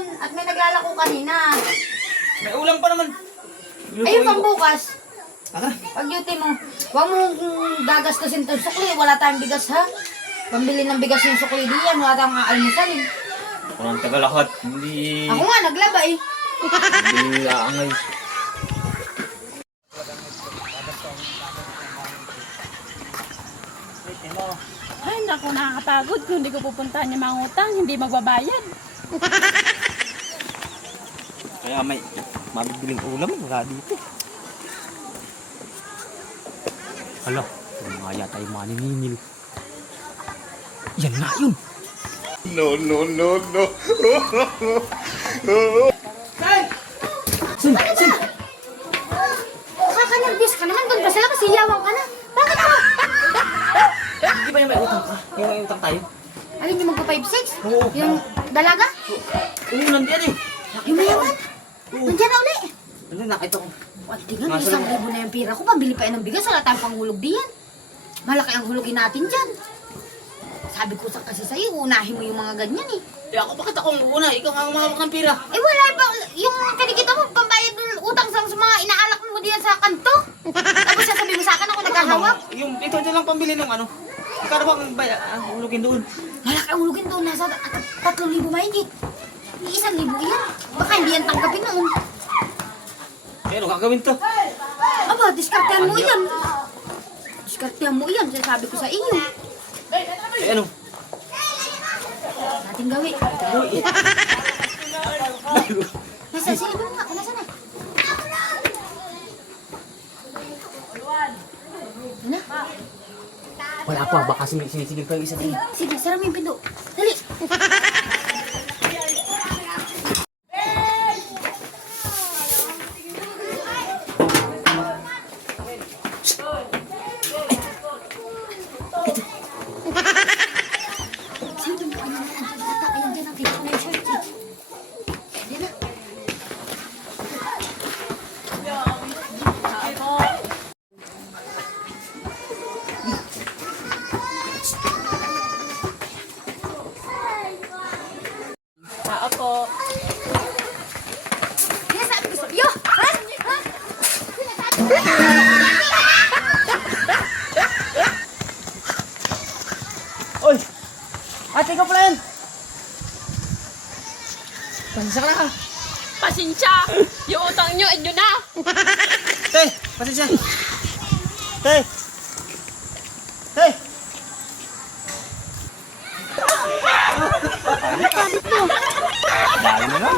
doon at may naglalako kanina. May ulam pa naman. Ayun pang bukas. Tara. Pag duty mo, huwag mong gagastusin itong sukli. Wala tayong bigas ha. Pambili ng bigas yung sukli diyan. Wala tayong kaalmusalin. Ako nang taga lahat. Hindi... Ako nga, naglaba eh. Hindi aangay. Ay, naku, nakakapagod. Kung hindi ko pupuntahan yung mga utang, hindi magbabayad. Kaya may mabibiling ulam wala dito. Hala, mga yata yung maniningil. Yan nga yun. No, no, no, no. Sin! Kakanervyos ka naman doon. Basta lang kasi yawang ka na. Bakit ka? Hindi ba yung may utang ka? Yung may utang tayo? Ayun yung magpa-5-6? Oo. Yung dalaga? Oo, nandiyan eh. Yung mayaman? Nandiyan na uli. Ano, nakita ko. Wante nga, may 1,000 na yung pira ko. Pambili pa yan ng bigas. Wala tayong panghulog diyan. Malaki ang hulogin natin dyan. Sabi ko sa kasi sa'yo, unahin mo yung mga ganyan eh. Ako bakit ako ang una? Ikaw ang mahawak ng pira. Eh wala ba, yung kinikita mo, pambayad ng utang sa mga inaalak mo diyan sa kanto. Tapos sasabihin mo sa akin ako nagkahawak. Yung ito lang pambili ng ano. Ikaw ba ang hulugin doon? Malaki ang hulogin doon, nasa 3,000 mahigit. 1,000 yan. Baka hindi yan tanggapin noon. Ano gagawin to? Aba, diskartehan mo yan. Diskartehan mo yan, sabi ko sa inyo. Eh ano? Natin gawin. Nasa sila mo nga, nasa na? Ano? Wala pa, baka sinisigil pa yung isa din. Sige, sara mo yung pinto. Dali. Tao po. Yes, sabi ko sa'yo. Ha? Ha? Oy! Ate ko pala yan! Pasensya ka na ha! Pasensya! Yung utang nyo, inyo na! Te! Pasensya! Te! Te! Dahil mo na!